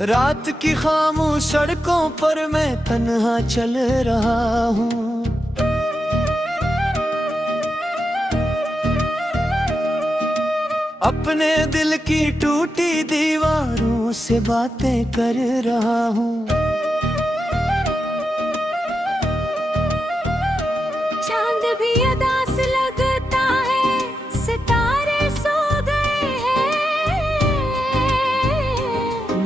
रात की खामोश सड़कों पर मैं तन्हा चल रहा हूँ। अपने दिल की टूटी दीवारों से बातें कर रहा हूँ। चांद भी उदास लगता है, सितारे सो गए हैं।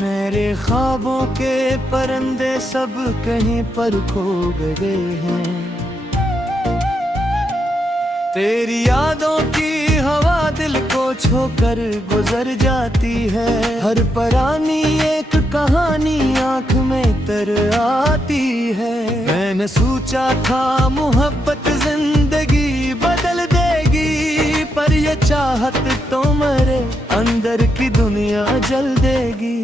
मेरे ख्वाबों के परिंदे सब कहीं पर खो गए हैं। तेरी यादों की हवा दिल को छोकर गुजर जाती है। हर पुरानी एक कहानी आंख में तर आती है। मैंने सोचा था मोहब्बत जिंदगी बदल देगी, पर ये चाहत तो मेरे अंदर की दुनिया जल देगी।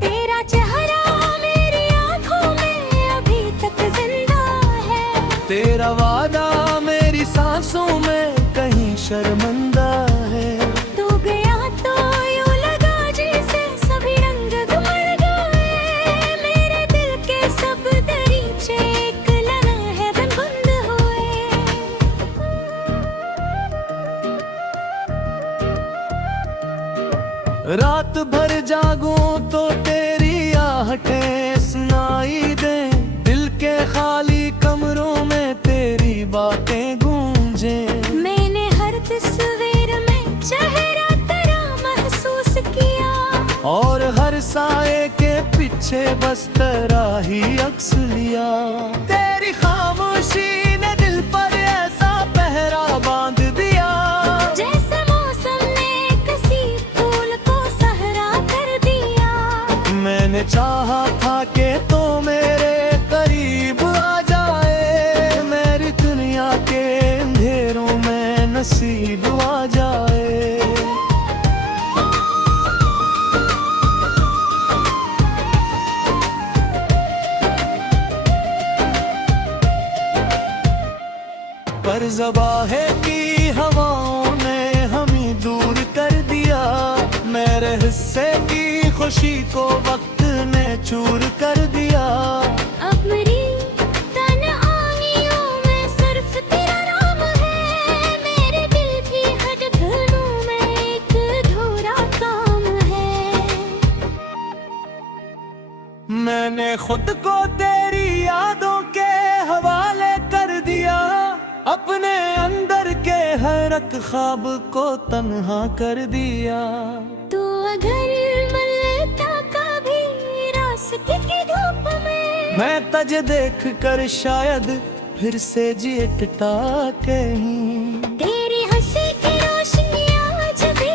तेरा चेहरा मेरी आंखों में अभी तक जिंदा है। तेरा वादा मेरी सांसों में कहीं शर्मिंदा है। तू गया तो यूं लगा जैसे सभी रंग मर गए। मेरे दिल के सब दरीचे एक लम्हे में बंद हुए। रात भर जागूं तो तेरी आहटें सुनाई दे। दिल के खाली कमरों में तेरी बातें गूंजे। मैंने हर तस्वीर में चेहरा तेरा महसूस किया, और हर साए के पीछे बस तेरा ही अक्स लिया। तेरी खामोशी ने दिल पर ऐसा पहरा बांध दिया, जैसे मौसम ने किसी फूल को सहरा कर दिया। मैंने चाहा था कि तो मेरे करीब आ जाए। मेरी दुनिया के अंधेरों में नसीब आ जाए। पर ज़बाहे की हवाओं ने हमें दूर कर दिया। मेरे हिस्से की खुशी को वक्त ने चूर कर दिया। अब मेरी तन्हाइयों में सिर्फ तेरा नाम है। मेरे दिल की हर धड़कनों में एक अधूरा काम है। मैंने खुद को तेरी यादों के हवाले कर दिया। अपने अंदर के हर एक ख्वाब को तन्हा कर दिया। तो अगर मिलता कभी रास्ते की धूप में, मैं तुझे देख कर शायद फिर से जीटता कहीं। तेरी हंसी की रोशनी आज भी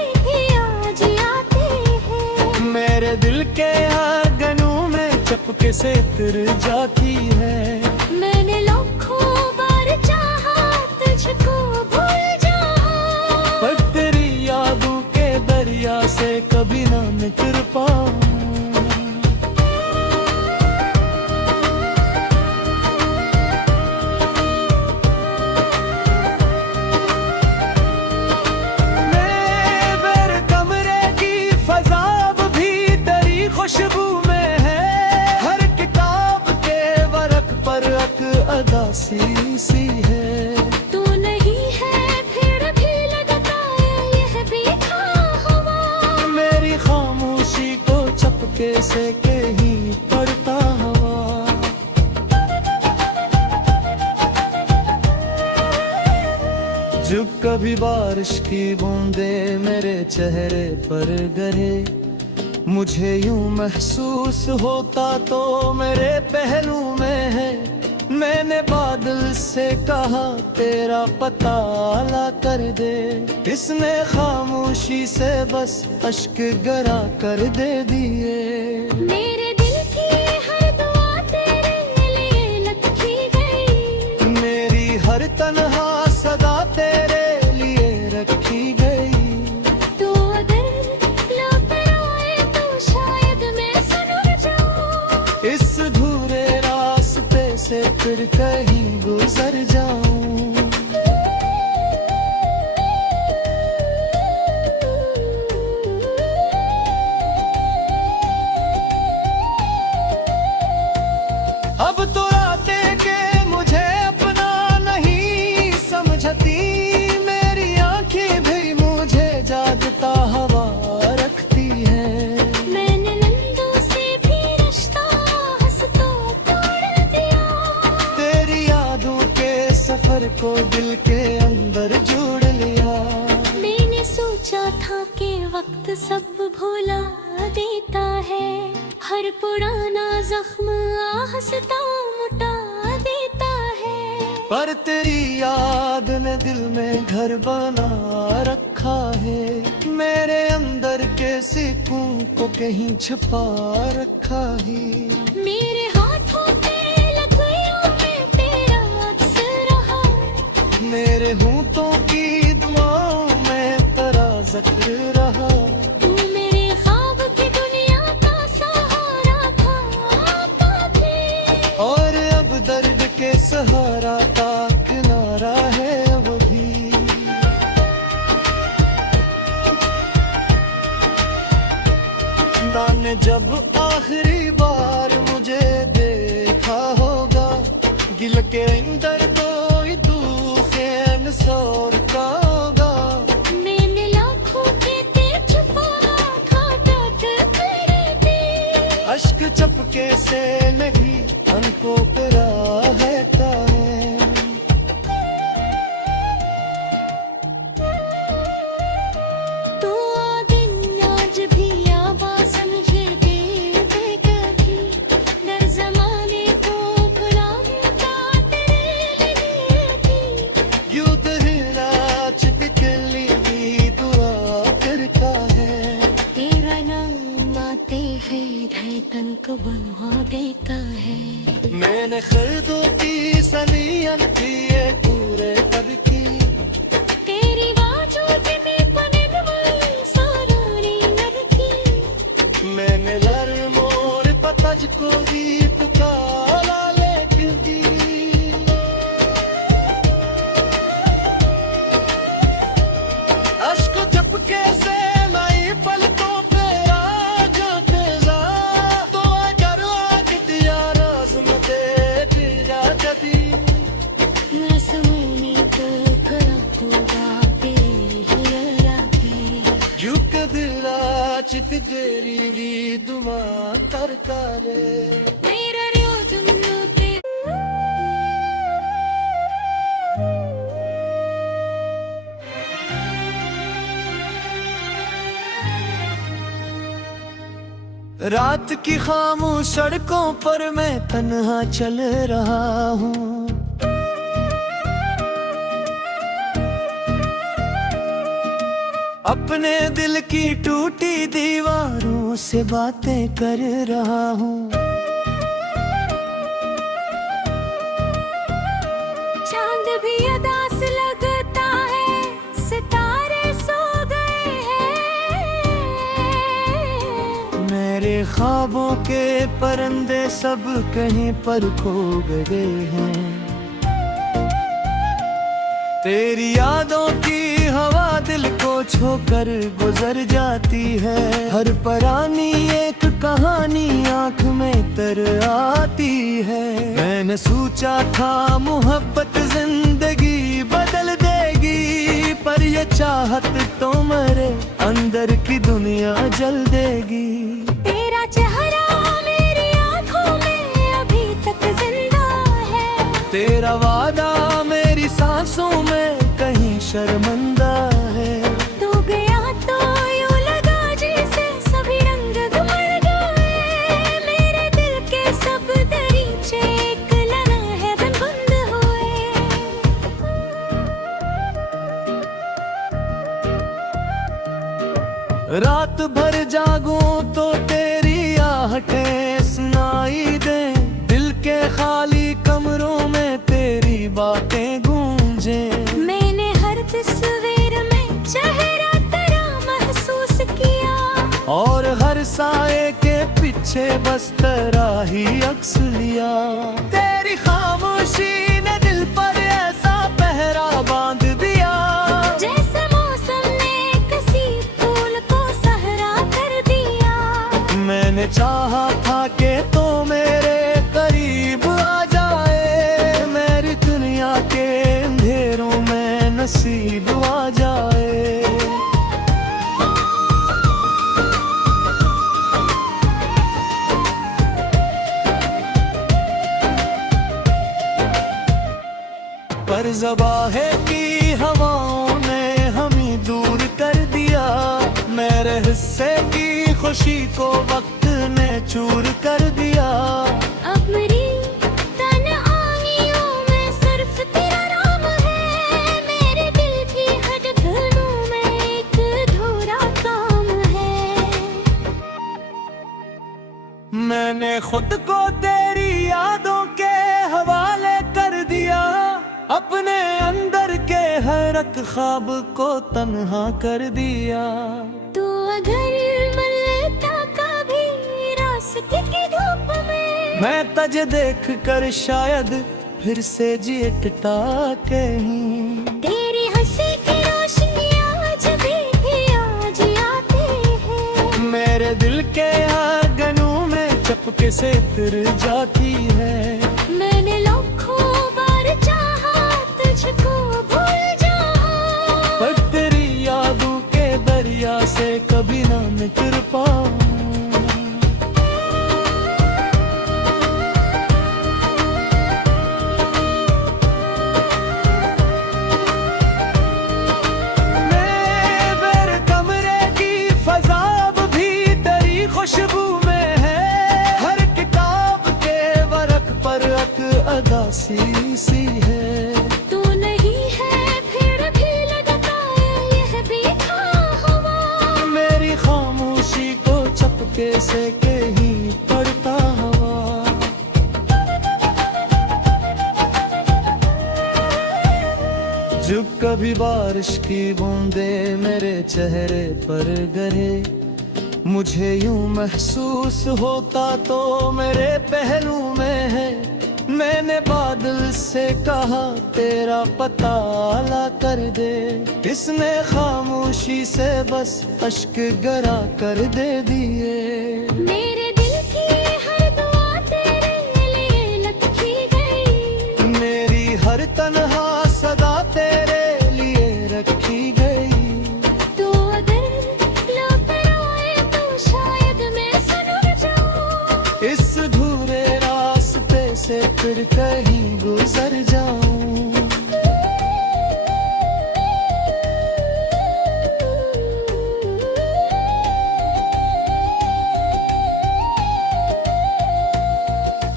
आज आते हैं। मेरे दिल के आंगनों में चपके से तिर जाती है। मैंने लाखों बार चाहा तुझको भूल जाऊं, पर तेरी यादों के दरिया से कभी ना निकल पाऊं। मेरे कमरे की फजा अब भी तेरी खुशबू में है। हर किताब के वर्क पर एक अदासी सी है। तू नहीं है फिर भी लगता है यह भी था हवा। मेरी खामोशी को चपके से कहीं पड़ता हवा। जब कभी बारिश की बूंदे मेरे चेहरे पर गिरे, मुझे यूं महसूस होता तो मेरे पहलू में है। मैंने बादल से कहा तेरा पता ला कर दे। इसने खामोशी से बस अश्क गरा कर दे दिए। मेरे दिल की हर दुआ तेरे लिए लिखी गई। मेरी हर तन्हा सदा तेरे लिए रखी गई। तू अगर लौट आए तो शायद मैं सुन जाऊं। इस धूरे रास्ते से फिर कहीं गुजर जाऊं। को दिल के अंदर जोड़ लिया। मैंने सोचा था कि वक्त सब भुला देता है, हर पुराना जख्म आहस्ता मिटा देता है। पर तेरी याद ने दिल में घर बना रखा है, मेरे अंदर के सुकून को कहीं छुपा रखा है। मेरे हाथों के लकीरों में तेरा अक्स रहा, मेरे होंठों की दुआओं में तेरा जिक्र रहा। तू मेरे ख्वाब की दुनिया का सहारा था, आता थे। और अब दर्द के सहारा का किनारा है वो भी। ने जब आखिरी बार मुझे देखा होगा, दिल के अंदर कोई तूफान सौर का होगा। मैंने लाखों के छुपा था डट कर दे, अश्क चपके से नहीं हमको पिरा है ताने। तू आ दिन आज भी आवाज़ समझे दिल पे कभी, डर ज़माने को भुलाऊंगा तेरे लिए थी। यूं तो हिला चिपकली भी दुआ करता है, तेरा नाम आते है धड़कन को बढ़ा देता है। मैंने खरीदों की सनियन की ये पूरे कद की, तेरी बाजू में पनडुब्बी सारारी नरकी। मैंने लर मोर पतज को भी पुकारा लेकिन दी। अश्क चपके से लाई पलकों पे आज तेजा, तो अगर आग दिया राज में तेरा कदी। मैं समझने को खड़ा होगा तेरे आगे। झुक दिला चित देरी दी दुआ करता रे। मेरा रोज पे रात की खामोश सड़कों पर मैं तन्हा चल रहा हूँ, अपने दिल की टूटी दीवारों से बातें कर रहा हूँ। चांद भी अदास लगता है, सितारे सो गए हैं। मेरे ख्वाबों के परिंदे सब कहीं पर खो गए हैं। तेरी यादों की हवा दिल को छोकर गुजर जाती है, हर परानी एक कहानी आंख में तर आती है। मैंने सोचा था मोहब्बत जिंदगी बदल देगी, पर ये चाहत तो मेरे अंदर की दुनिया जल देगी। तेरा चेहरा मेरी आंखों में अभी तक जिंदा है, तेरा वादा मेरी सांसों में कहीं शर्मिंदा है। तू गया तो यूं लगा जैसे सभी रंग मर गए, मेरे दिल के सब दरीचे एक लम्हे में बंद हुए। रात भर जागूं तो तेरी आहटें सुनाई दे, दिल के खाली कमरों में तेरी बातें गूंजे। मैंने हर तस्वीर में चेहरा तेरा महसूस किया, और हर साए के पीछे बस तेरा ही अक्स लिया। तेरी खामोशी ने दिल पर ऐसा पहरा बांध दिया, जैसे मौसम ने किसी फूल को सहरा कर दिया। मैंने चाहा था कि तो मेरे करीब आ जाए, मेरी दुनिया के अंधेरों में नसीब आ जाए। पर ज़बाहे की हवाओं ने हमें दूर कर दिया। मेरे हिस्से की खुशी को वक्त ने चूर कर दिया। अब मेरी तन्हाइयों में सिर्फ तेरा नाम है। मेरे दिल की धड़कनों में एक अधूरा काम है। मैंने खुद को तेरी यादों के हवाले कर दिया। अपने अंदर के हर एक ख्वाब को तन्हा कर दिया। तू अगर मिलता कभी रास्ते की धूप में, मैं तुझे देख कर शायद फिर से जीटता कहीं। तेरी हंसी की रोशनी आज भी आज आती है। मेरे दिल के आंगनों में चपके से तिर जाती है। मैंने लाखों बार चाहा तुझको भूल जाऊं, पर तेरी यादों के दरिया से कभी ना निकल पाऊं। मेरे कमरे की फजा अब भी तेरी खुशबू में है। हर किताब के वर्क पर एक अदासी सी है। तू नहीं है फिर भी लगता है यह भी था हवा। मेरी खामोशी को चपके से कहीं पड़ता हवा। जब कभी बारिश की बूंदे मेरे चेहरे पर गिरे, मुझे यूं महसूस होता तो मेरे पहलू में है। मैंने बादल से कहा तेरा पता ला कर दे। इसने खामोशी से बस अश्क गरा कर दे दिए। मेरे दिल की हर दुआ तेरे लिए लटकी गई। मेरी हर तन्हा सदा तेरे लिए रखी गई। तू अगर लौट आए तो शायद मैं सुन जाऊं। इस अधूरे रास्ते से फिर कहीं गुजर जाऊं।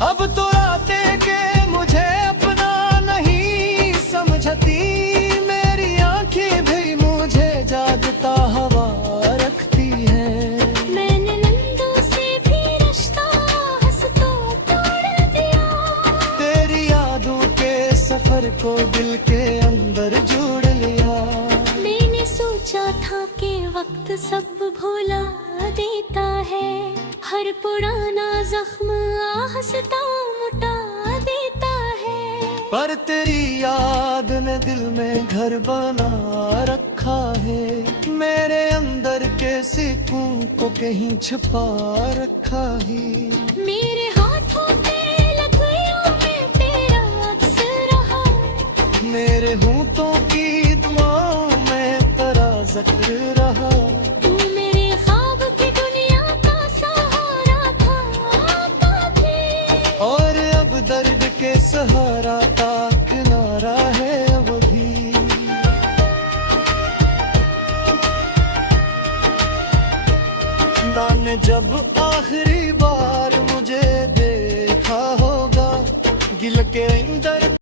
अब तो रातें के मुझे अपना नहीं समझती। मेरी आंखें भी मुझे जागता हवा रखती है। मैंने नंदू से भी रिश्ता हंसता तोड़ दिया। तेरी यादों के सफर को दिल के अंदर जोड़ लिया। मैंने सोचा था कि वक्त सब भुला देता है। हर पुराना जख्म हंसता मुटा देता है। पर तेरी याद ने दिल में घर बना रखा है। मेरे अंदर के सुकून को कहीं छुपा रखा है। मेरे हाथों के लकीरों में तेरा अक्स रहा। मेरे होंठों की दुआओं में तेरा जिक्र रहा। तू मेरे ख्वाब की दुनिया का सहारा था भी। और अब दर्द के सहारा का किनारा है अब भी। दाने जब आखिरी बार मुझे देखा होगा, गिल के अंदर